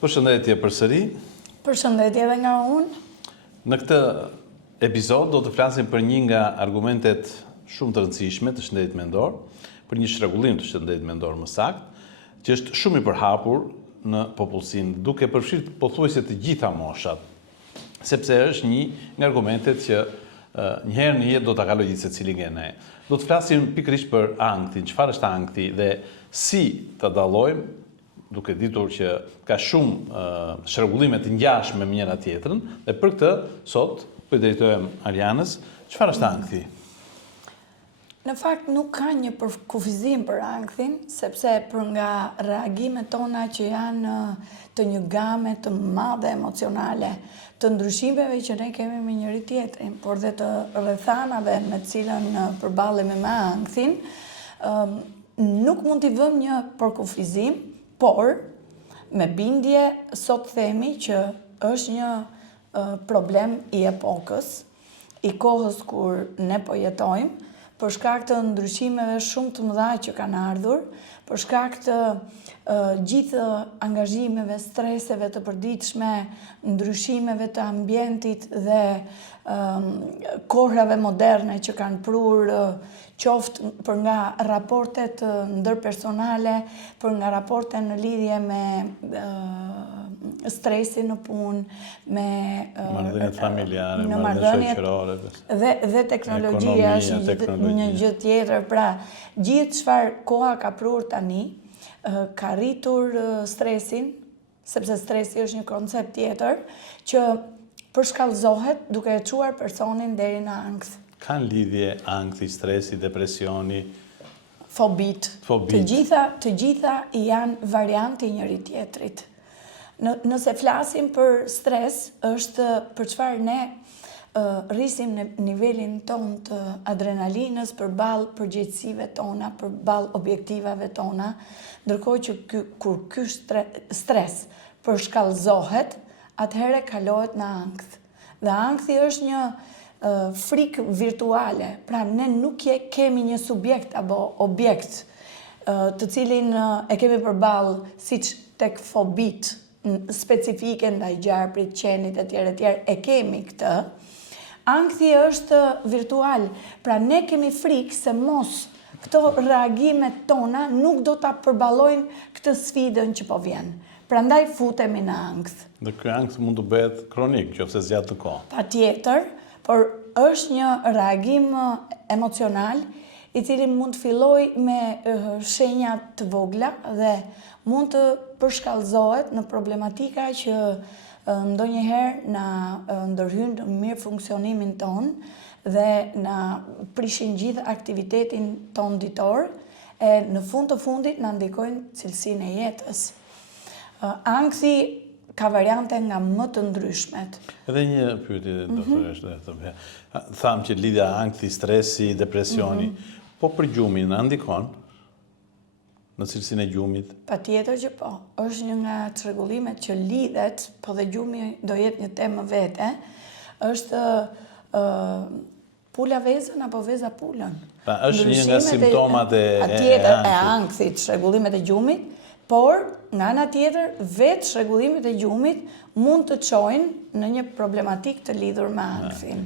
Përshëndetje përsëri. Përshëndetje edhe nga unë. Në këtë epizod do të flasim për një nga argumentet shumë të rëndësishme të shëndetit mendor, për një shtrëngullim të shëndetit mendor më saktë, që është shumë i përhapur në popullsinë, duke përfshirë pothuajse të gjitha moshat, sepse është një nga argumentet që një herë në jetë do ta kalojë gjithë secili nga ne. Do të flasim pikërisht për ankthin, çfarë është ankthi dhe si ta dallojmë, duke ditur që ka shumë shtrëngullime të ngjashme me njëra tjetrën, dhe për këtë sot po i drejtohem Arianës, çfarë është ankthi? Në fakt nuk ka një kufizim për ankthin, sepse për nga reagimet tona që janë të një game të madhe emocionale, të ndryshimeve që ne kemi me njëri tjetrin, por dhe të rrethanave me të cilën përballemi me ankthin, nuk mund t'i vëmë një përkufizim, por me bindje sot themi që është një problem i epokës, i kohës kur ne po jetojmë, për shkak të ndryshimeve shumë të mëdha që kanë ardhur, për shkak të gjithë angazhimeve, streseve të përditshme, ndryshimeve të ambientit dhe kohrave moderne që kanë prur qoftë për nga raportet ndërpersonale, për nga raporte në lidhje me stresin në punë, me marrëdhëniet familjare, në marrëdhëniet shoqërore, dhe teknologjia është një gjë tjetër. Pra, gjithë çfarë koha ka prur tani, ka rritur stresin, sepse stresi është një koncept tjetër, që përshkallëzohet duke e çuar personin deri në ankth. Kanë lidhje ankthi, stresi, depresioni, fobit. Të gjitha janë varianti njëri tjetrit. Nëse flasim për stres, është për çfarë ne rrisim në nivelin ton të adrenalinës përballë përgjegjësive tona, përballë objektivave tona, ndërkohë që kur ky stres përshkallëzohet, atëherë kalohet në ankth. Dhe ankthi është një frikë virtuale, pra ne nuk kemi një subjekt apo objekt të cilin e kemi përballë siç tek fobit specifike ndaj gjarprit, qenit etj. E kemi këtë. Ankthi është virtual, pra ne kemi frikë se mos këto reagimet tona nuk do ta përballojnë këtë sfidën që po vjen. Prandaj futemi në ankth. Dhe ky ankth mund të bëhet kronik, nëse zgjat në kohë. Patjetër, por është një reagim emocional i cili mund të fillojë me shenja të vogla dhe mund të përshkallëzohet në problematika që ndonjëherë na ndërhyn në mirë funksionimin ton dhe na prishin gjithë aktivitetin ton ditor e në fund të fundit na ndikojnë cilësinë e jetës. Ankthi ka variante nga më të ndryshmet. Edhe një pyetje doktoresh, tham që lidhja ankthi, stresi, depresioni, po për gjumin na ndikon në cilësinë e gjumit? Patjetër që po. Është një nga çrregullimet që lidhet, po dhe gjumi do jetë një temë vete, është pula vezën apo veza pulën. Pra është një nga simptomat e ankthit, çrregullimet e gjumit, por nga ana tjetër vetë çrregullimet e gjumit mund të çojnë në një problematik të lidhur me ankthin.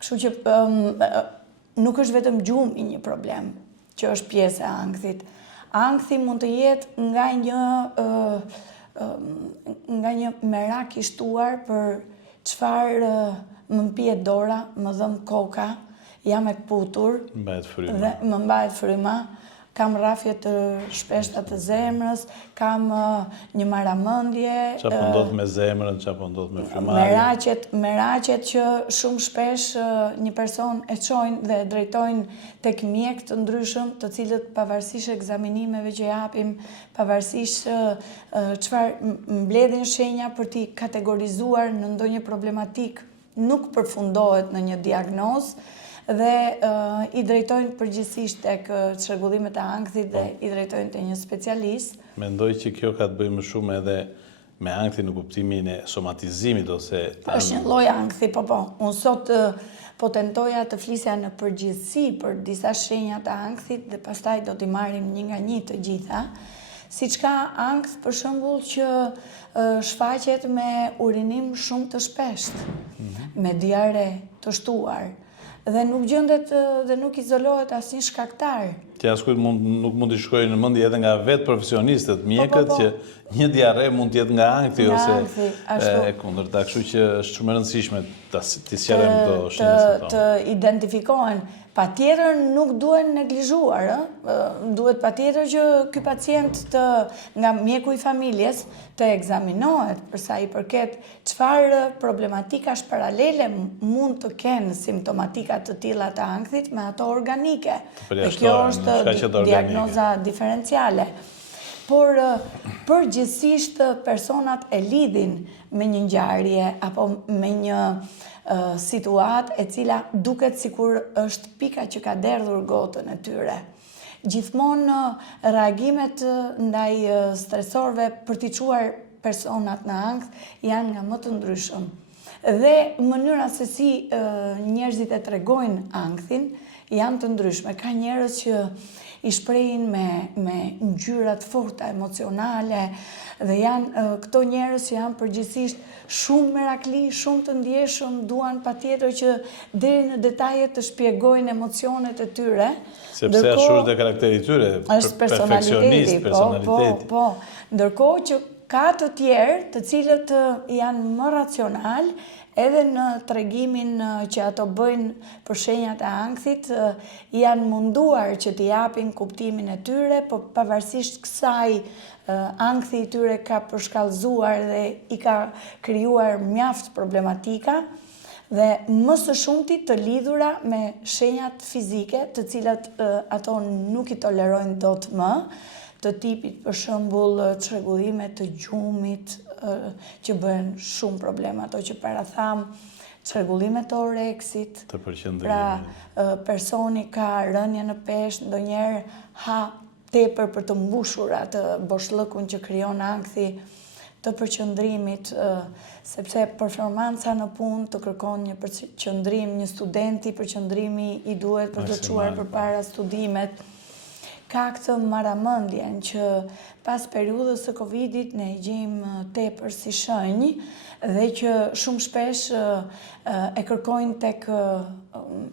Kështu që nuk është vetëm gjumi një problem që është pjesë e ankthit. Ankthi mund të jetë nga një merak i shtuar për çfarë më mpihet dora, më dhëm koka, jam e kputur, më mbahet fryma, kam rrafje të shpeshta të zemrës, kam një maramendje. Çfarë po ndodh me zemrën, çfarë po ndodh me frymarrjen? Meraqet që shumë shpesh një person e çojnë dhe drejtojnë tek mjek të ndryshëm, të cilët pavarësisht ekzaminimeve që japim, pavarësisht çfarë mbledhin shenja për t'i kategorizuar në ndonjë problematik, nuk përfundohet në një diagnozë dhe i drejtojnë përgjithsisht tek çrregullimet e ankthit dhe i drejtojnë te një specialist. Mendoj që kjo ka të bëjë më shumë edhe me ankthi në kuptimin e somatizimit ose është një lloj ankthi, po. Unë sot po tentoja të flisja në përgjithësi për disa shenja të ankthit dhe pastaj do t'i marrim një nga një të gjitha, Siç ka ankth për shembull që shfaqet me urinim shumë të shpesht, me diare të shtuar, dhe nuk gjendet dhe nuk izolohet asnjë shkaktar. Që askujt nuk mund të shkojë në mendje edhe nga vetë profesionistët, mjekët, që një diare mund të jetë nga ankthi ose e kundërta, kështu që është shumë e rëndësishme të sqarojmë këto shenjë të identifikohen. Patjetër nuk duhen neglizhuar, duhet patjetër që ky pacient nga mjeku i familjes të ekzaminohet për sa i përket çfarë problematikash paralele mund të kenë simptomatika të tilla të ankthit me ato organike. Dhe kjo është diagnoza diferenciale. Por përgjithsisht personat e lidhin me një ngjarje apo me një situatë e cila duket sikur është pika që ka derdhur gotën e tyre. Gjithmonë reagimet ndaj stresorëve për t'i çuar personat në ankth janë nga më të ndryshëm. Dhe mënyra se si njerëzit e tregojnë ankthin janë të ndryshme. Ka njerëz që i shprehin me ngjyra të forta emocionale dhe këto njerëz janë përgjithsisht shumë merakli, shumë të ndjeshëm, duan patjetër që deri në detaje të shpjegojnë emocionet e tyre. Sepse ashtu është dhe karakteri i tyre, perfeksionist, personaliteti. Po. Ndërkohë që ka të tjerë, të cilët janë më racional, edhe në tregimin që ato bëjnë për shenjat e ankthit, janë munduar që t'i japin kuptimin e tyre, po pavarësisht kësaj, ankthi i tyre ka përshkallëzuar dhe i ka krijuar mjaft problematika, dhe më së shumti të lidhura me shenjat fizike, të cilat ato nuk i tolerojnë dot më, të tipit për shembull çrregullime të gjumit, që bëhen shumë probleme, ato që para tham, çrregullime të oreksit. Të përqendrimit. Pra, personi ka rënje në peshë, ndonjëherë ha tepër për të mbushur atë boshllëkun që krijon ankthi, të përqendrimit, sepse performanca në punë të kërkon një përqendrim, një studenti përqendrimi i duhet për të çuar përpara studimet. Ka këtë marramendjen që pas periudhës së Covidit ne i gjejmë tepër si shenjë dhe që shumë shpesh e kërkojnë tek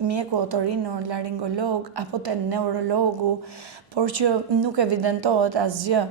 mjeku otorinolaringolog apo te neurologu, por që nuk evidentohet asgjë.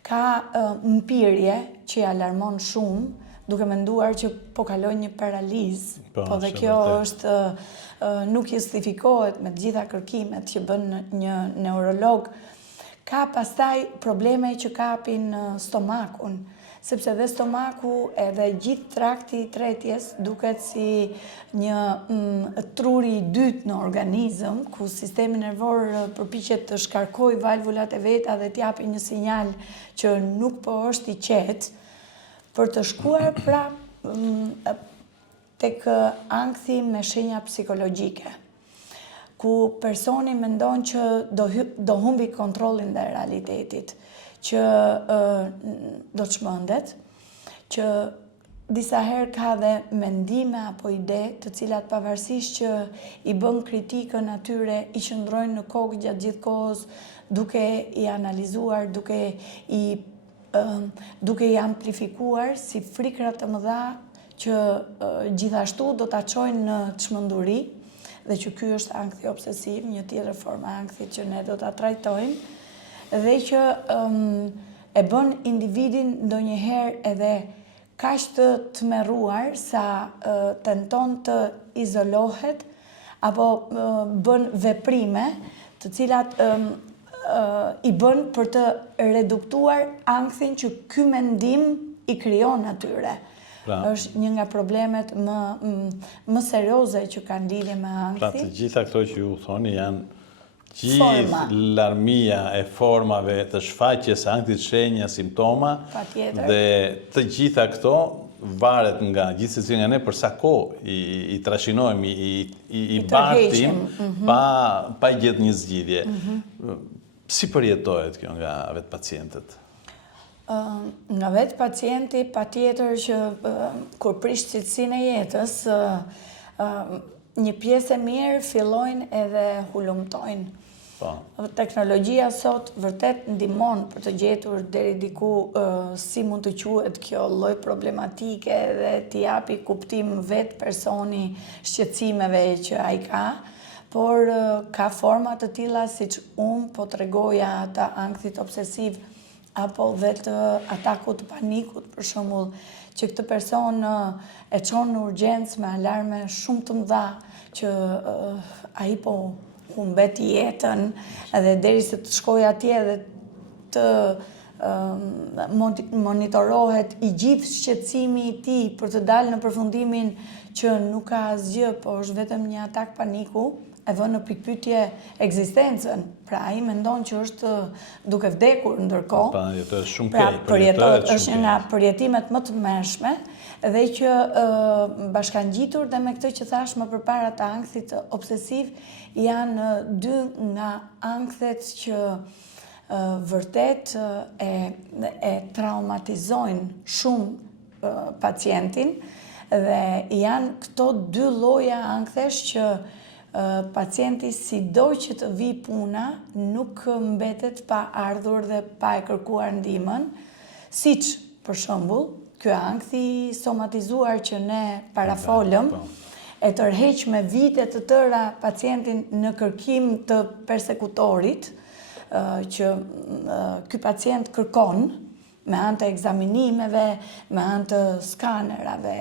Ka mpirje që i alarmon shumë, duke menduar që po kalojnë një paralizë, po dhe kjo është nuk justifikohet me gjitha kërkimet që bën një neurolog. Ka pastaj probleme që kapin stomakun, sepse dhe stomaku edhe gjithë trakti i tretjes duket si një truri i dytë në organizëm, ku sistemi nervor përpiqet të shkarkojë valvulat e veta dhe t'japi një sinjal që nuk po është i qetë, për të shkuar pra tek ankthi me shenja psikologjike, ku personi mendon që do humbi kontrollin ndaj realitetit, që do të çmendet, që disa herë ka dhe mendime apo ide të cilat pavarësisht që i bën kritikën atyre, i qëndrojnë në kokë gjatë gjithë kohës, duke i analizuar, duke i amplifikuar si frikra të mëdha që gjithashtu do ta çojnë në çmenduri, dhe që ky është ankthi obsesiv, një tjetër formë ankthit që ne do ta trajtojmë, dhe që e bën individin ndonjëherë edhe kaq të tmerruar sa tenton të izolohet apo bën veprime të cilat i bën për të reduktuar ankthin që ky mendim i krijon atyre. Është një nga problemet më serioze që kanë lidhje me ankthi. Pra të gjitha këto që ju thoni janë gjithë larmia e formave të shfaqjes së ankthit, shenja, simptoma, dhe të gjitha këto varet nga gjithsesi nga ne për sa kohë i trashënojmë, i bartim pa gjetë një zgjidhje. Si përjetohet kjo nga vetë pacientët? Nga vetë pacienti, patjetër që kur prish cilësinë e jetës, një pjesë e mirë fillojnë edhe hulumtojnë. Teknologjia sot vërtet ndihmon për të gjetur deri diku si mund të quhet kjo lloj problematike dhe t'i japi kuptim vet personi shqetësimeve që ai ka, por ka forma të tilla siç unë po tregoja ata ankthit obsesiv apo vetë ataku të panikut, për shembull, që këtë person e çon në urgjencë me alarme shumë të mëdha që ai po humbet jetën edhe derisa të shkojë atje dhe të monitorohet i gjithë shqetësimi i tij për të dalë në përfundimin që nuk ka asgjë, po është vetëm një atak paniku, e vën në pikpyetje ekzistencën. Pra ai mendon që është duke vdekur ndërkohë. Pa, jetë shumë pra, keq. Përjetohet është një nga përjetimet më të mëshme dhe që bashkangjitur dhe me këtë që thash më përpara të ankthit obsesiv janë dy nga ankthet që vërtet e traumatizojnë shumë pacientin dhe janë këto dy lloja ankthesh që pacienti sido që të vi puna nuk mbetet pa ardhur dhe pa e kërkuar ndihmën, siç për shembull ky ankthi somatizuar që ne parafolëm e tërheq me vite të tëra pacientin në kërkim të persekutorit që ky pacient kërkon me anë të ekzaminimeve, me anë të skanerave.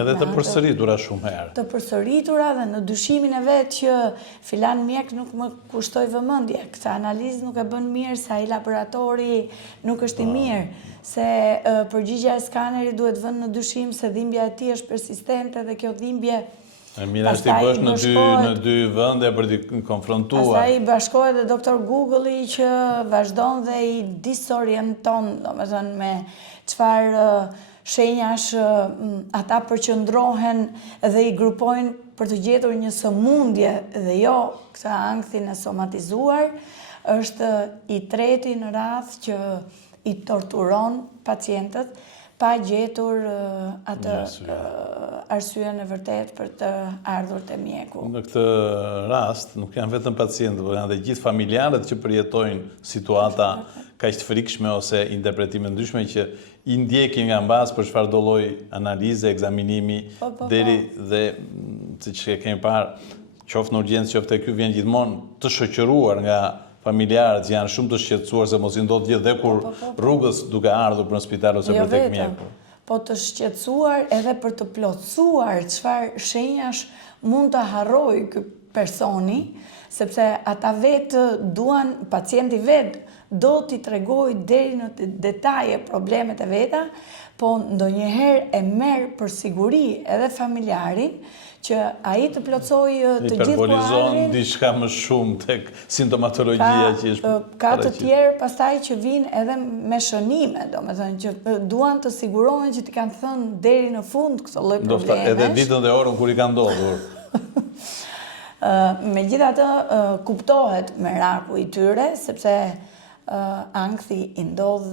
Edhe të përsëritura shumë herë. Të përsëritura dhe në dyshimin e vetë që filan mjek nuk më kushtoj vëmendje. Këtë analizë nuk e bën mirë, se ai laboratori nuk është i mirë, se përgjigja e skanerit duhet vënë në dyshim se dhimbja e tij është persistente dhe kjo dhimbje Mirë është t'i bësh në dy vende për t'i konfrontuar. Pastaj i bashkohet dhe doktor Google-i që vazhdon dhe i disorienton, domethënë me çfarë shenjash ata përqendrohen dhe i grupojnë për të gjetur një sëmundje dhe jo këtë ankthin e somatizuar. Është i treti në radhë që i torturon pacientët pa gjetur atë arsyen e vërtet për të ardhur te mjeku. Në këtë rast nuk janë vetëm pacientët, por janë dhe gjithë familjarët që përjetojnë situata kaq të frikshme ose interpretime ndryshme që i ndjekin nga mbas për çfarëdo lloj analize, ekzaminimi, deri dhe siç e kemi parë, qoftë në urgjencë, qoftë ky vjen gjithmonë të shoqëruar nga familjarët që janë shumë të shqetësuar se mos i ndodh gjë dhe kur rrugës duke ardhur për në spital ose për tek mjeku. Po të shqetësuar edhe për të plotësuar çfarë shenjash mund të harrojë ky personi, sepse ata vetë duan, pacienti vetë do t'i tregojë deri në detaje problemet e veta, po ndonjëherë e merr për siguri edhe familjarin që ai të plotësojë të gjithë kuadrin. Hiperbolizon diçka më shumë tek simptomatologjia që është. Ka të tjerë pastaj që vinë edhe me shënime, domethënë që duan të sigurohen që t'i kanë thënë deri në fund këtë lloj problemesh. Ndoshta edhe ditën dhe orën kur i ka ndodhur. Megjithatë kuptohet meraku i tyre, sepse ankthi i ndodh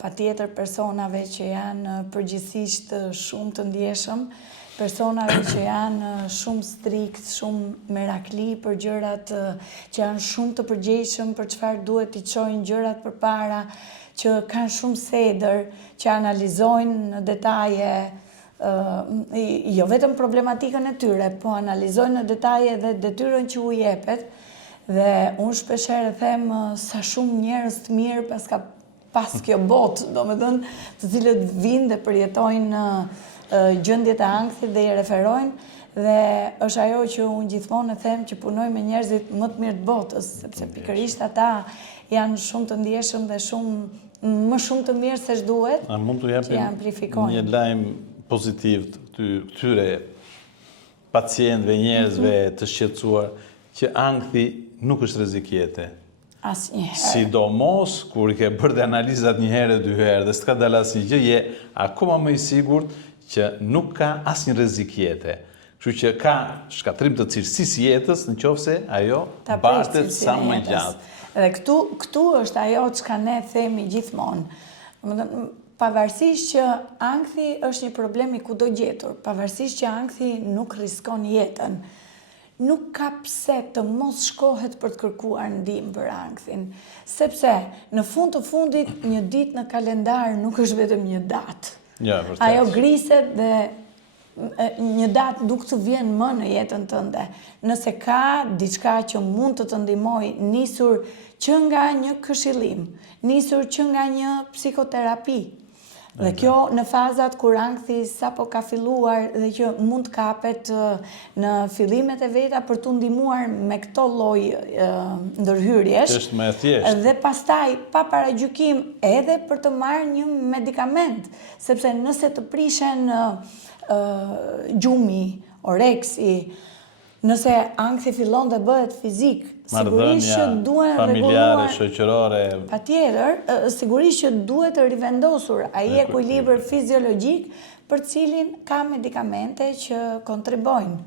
patjetër personave që janë përgjithsisht shumë të ndjeshëm, personave që janë shumë strikt, shumë merakli për gjërat, që janë shumë të përgjegjshëm për çfarë duhet t'i çojnë gjërat përpara, që kanë shumë sedër, që analizojnë në detaje, jo vetëm problematikën e tyre, po analizojnë në detaje dhe detyrën që u jepet. Dhe unë shpeshherë them sa shumë njerëz të mirë pas kjo botë, domethënë, të cilët vinë dhe përjetojnë gjendjet e ankthit dhe i referojnë, dhe është ajo që unë gjithmonë e them që punoj me njerëzit më të mirë të botës, sepse pikërisht ata janë shumë të ndjeshëm dhe më shumë të mirë se ç'duhet. A mund t'u japim një lajm pozitiv këtyre pacientëve, njerëzve të shqetësuar që ankthi nuk është rrezik jete? Asnjëherë. Sidomos kur i ke bërë dhe analizat një herë, dy herë dhe s'ka dalë asnjë gjë, je akoma më i sigurt që nuk ka asnjë rrezik jete. Kështu që ka shkatrim të cilësisë jetës nëse ajo mbartet sa më gjatë. Dhe këtu është ajo çka ne themi gjithmonë. Domethënë, pavarësisht që ankthi është një problem i kudo gjetur, pavarësisht që ankthi nuk riskon jetën, nuk ka pse të mos shkohet për të kërkuar ndihmë për ankthin, sepse në fund të fundit një ditë në kalendar nuk është vetëm një datë. Ja, vërtet. Ajo griset dhe një datë nuk të vjen më në jetën tënde. Nëse ka diçka që mund të të ndihmoj, nisur që nga një këshillim, nisur që nga një psikoterapi. Dhe kjo në fazat kur ankthi sapo ka filluar dhe që mund të kapet në fillimet e veta për t'u ndihmuar me këto lloj ndërhyrjesh. Është më e thjeshtë. Dhe pastaj pa paragjykim edhe për të marrë një medikament, sepse nëse të prishen gjumi, oreksi, nëse ankthi fillon të bëhet fizik, sigurisht që duhen familjare, shoqërore. Patjetër, sigurisht që duhet të rivendosur ai ekuilibër fiziologjik për cilin ka medikamente që kontribojnë.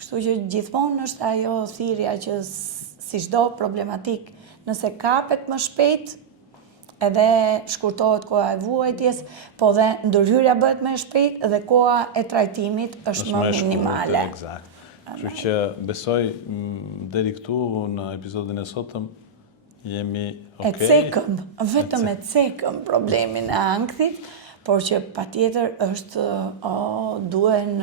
Kështu që gjithmonë është ajo thirrja që si çdo problematik, nëse kapet më shpejt, edhe shkurtohet koha e vuajtjes, po dhe ndërhyrja bëhet më e shpejtë dhe koha e trajtimit është më minimale. Eksakt. Kështu që besoj deri këtu në episodin e sotëm jemi okay. E cekëm, vetëm e cekëm problemin e ankthit, por që patjetër është duhen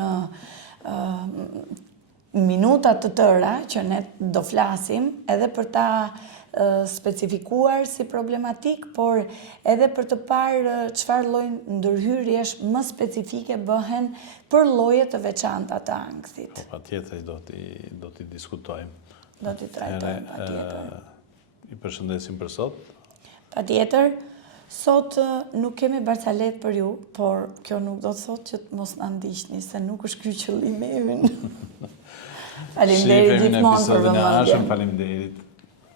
minuta të tëra që ne do flasim edhe për ta specifikuar si problematik, por edhe për të parë çfarë lloj ndërhyrjesh më specifike bëhen për lloje të veçanta të ankthit. Patjetër do t'i diskutojmë. Do t'i trajtojmë, patjetër. I përshëndesim për sot. Patjetër, sot nuk kemi barcalet për ju, por kjo nuk do të thotë që mos na ndiqni, se nuk është ky qëllimi ynë. Faleminderit gjithmonë për vëmendjen. Faleminderit.